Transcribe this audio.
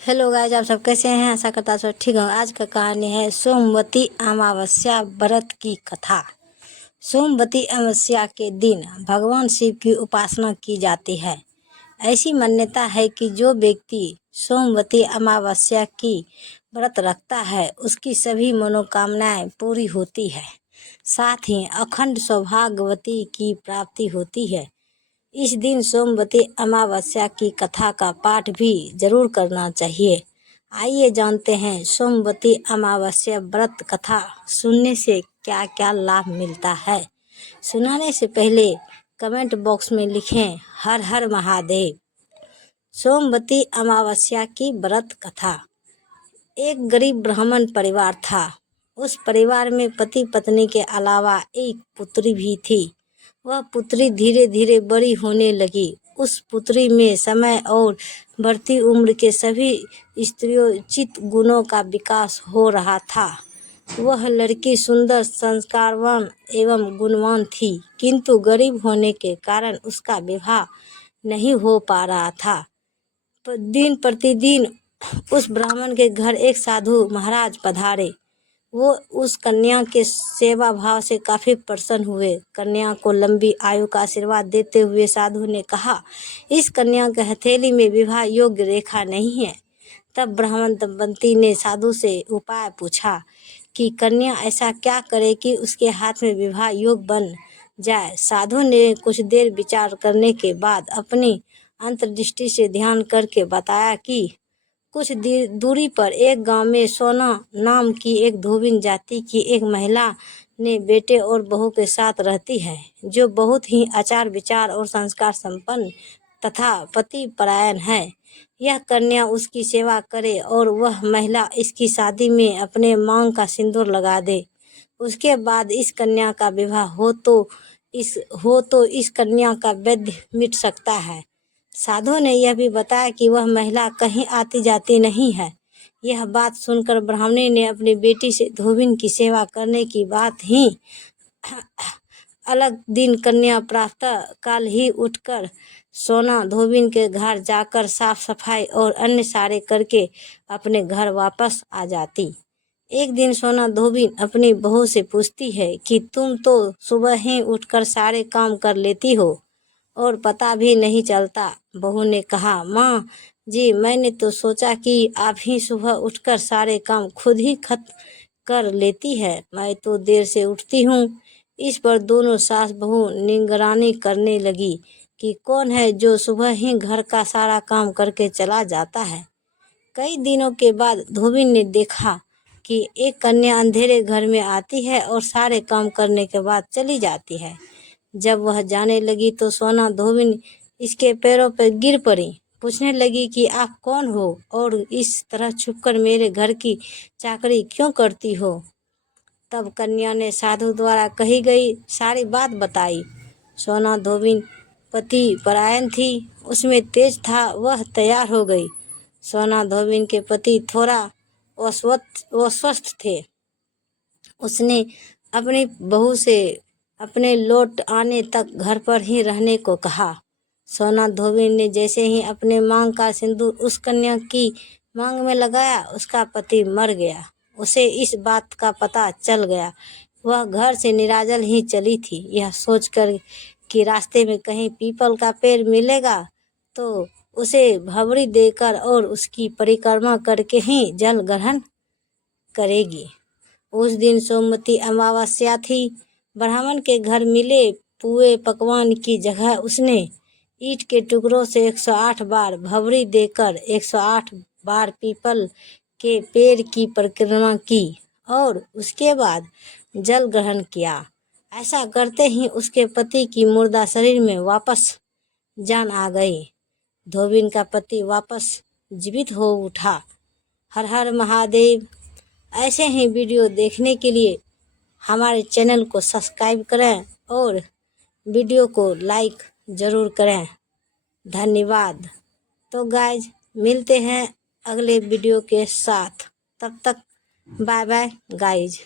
Hello guys, आप सब कैसे हैं। आशा करता सब ठीक हो। आज का कहानी है सोमवती अमावस्या व्रत की कथा। सोमवती अमावस्या के दिन भगवान शिव की उपासना की जाती है। ऐसी मान्यता है कि जो व्यक्ति सोमवती अमावस्या की व्रत रखता है उसकी सभी मनोकामनाएं पूरी होती है, साथ ही अखंड सौभाग्यवती की प्राप्ति होती है। इस दिन सोमवती अमावस्या की कथा का पाठ भी जरूर करना चाहिए। आइए जानते हैं सोमवती अमावस्या व्रत कथा सुनने से क्या क्या लाभ मिलता है। सुनाने से पहले कमेंट बॉक्स में लिखें हर हर महादेव। सोमवती अमावस्या की व्रत कथा। एक गरीब ब्राह्मण परिवार था। उस परिवार में पति पत्नी के अलावा एक पुत्री भी थी। वह पुत्री धीरे धीरे बड़ी होने लगी। उस पुत्री में समय और बढ़ती उम्र के सभी स्त्रियोचित गुणों का विकास हो रहा था। वह लड़की सुंदर, संस्कारवान एवं गुणवान थी, किंतु गरीब होने के कारण उसका विवाह नहीं हो पा रहा था। दिन प्रतिदिन उस ब्राह्मण के घर एक साधु महाराज पधारे। वो उस कन्या के सेवा भाव से काफी प्रसन्न हुए। कन्या को लंबी आयु का आशीर्वाद देते हुए साधु ने कहा, इस कन्या के हथेली में विवाह योग्य रेखा नहीं है। तब ब्राह्मण दंपति ने साधु से उपाय पूछा कि कन्या ऐसा क्या करे कि उसके हाथ में विवाह योग्य बन जाए। साधु ने कुछ देर विचार करने के बाद अपनी अंतर्दृष्टि से ध्यान करके बताया कि कुछ दूरी पर एक गांव में सोना नाम की एक धोबिन जाति की एक महिला ने बेटे और बहू के साथ रहती है, जो बहुत ही आचार विचार और संस्कार संपन्न तथा पति परायण है। यह कन्या उसकी सेवा करे और वह महिला इसकी शादी में अपने मांग का सिंदूर लगा दे। उसके बाद इस कन्या का विवाह हो तो इस कन्या का वैध मिट सकता है। साधु ने यह भी बताया कि वह महिला कहीं आती जाती नहीं है। यह बात सुनकर ब्राह्मणी ने अपनी बेटी से धोबिन की सेवा करने की बात ही अलग दिन कन्या प्रातः काल ही उठकर सोना धोबिन के घर जाकर साफ सफाई और अन्य सारे करके अपने घर वापस आ जाती। एक दिन सोना धोबिन अपनी बहू से पूछती है कि तुम तो सुबह ही उठकर सारे काम कर लेती हो और पता भी नहीं चलता। बहू ने कहा, माँ जी, मैंने तो सोचा कि आप ही सुबह उठकर सारे काम खुद ही खत्म कर लेती है। मैं तो देर से उठती हूँ। इस पर दोनों सास बहू निगरानी करने लगी कि कौन है जो सुबह ही घर का सारा काम करके चला जाता है। कई दिनों के बाद धोबिन ने देखा कि एक कन्या अंधेरे घर में आती है और सारे काम करने के बाद चली जाती है। जब वह जाने लगी तो सोना धोबिन इसके पैरों पर गिर पड़ी। पूछने लगी कि आप कौन हो और इस तरह छुपकर मेरे घर की चाकरी क्यों करती हो। तब कन्या ने साधु द्वारा कही गई सारी बात बताई। सोना धोबिन पति परायण थी, उसमें तेज था, वह तैयार हो गई। सोना धोबिन के पति थोड़ा अस्वस्थ थे। उसने अपनी बहू से अपने लौट आने तक घर पर ही रहने को कहा। सोना धोबिन ने जैसे ही अपने मांग का सिंदूर उस कन्या की मांग में लगाया, उसका पति मर गया। उसे इस बात का पता चल गया। वह घर से निराजल ही चली थी। यह सोचकर कि रास्ते में कहीं पीपल का पेड़ मिलेगा तो उसे भवरी देकर और उसकी परिक्रमा करके ही जल ग्रहण करेगी। उस दिन सोमवती अमावस्या थी। ब्राह्मण के घर मिले पुए पकवान की जगह उसने ईंट के टुकड़ों से 108 बार भवरी देकर 108 बार पीपल के पेड़ की परिक्रमा की और उसके बाद जल ग्रहण किया। ऐसा करते ही उसके पति की मुर्दा शरीर में वापस जान आ गई। धोबिन का पति वापस जीवित हो उठा। हर हर महादेव। ऐसे ही वीडियो देखने के लिए हमारे चैनल को सब्सक्राइब करें और वीडियो को लाइक ज़रूर करें। धन्यवाद। तो गाइज, मिलते हैं अगले वीडियो के साथ। तब तक बाय बाय गाइज।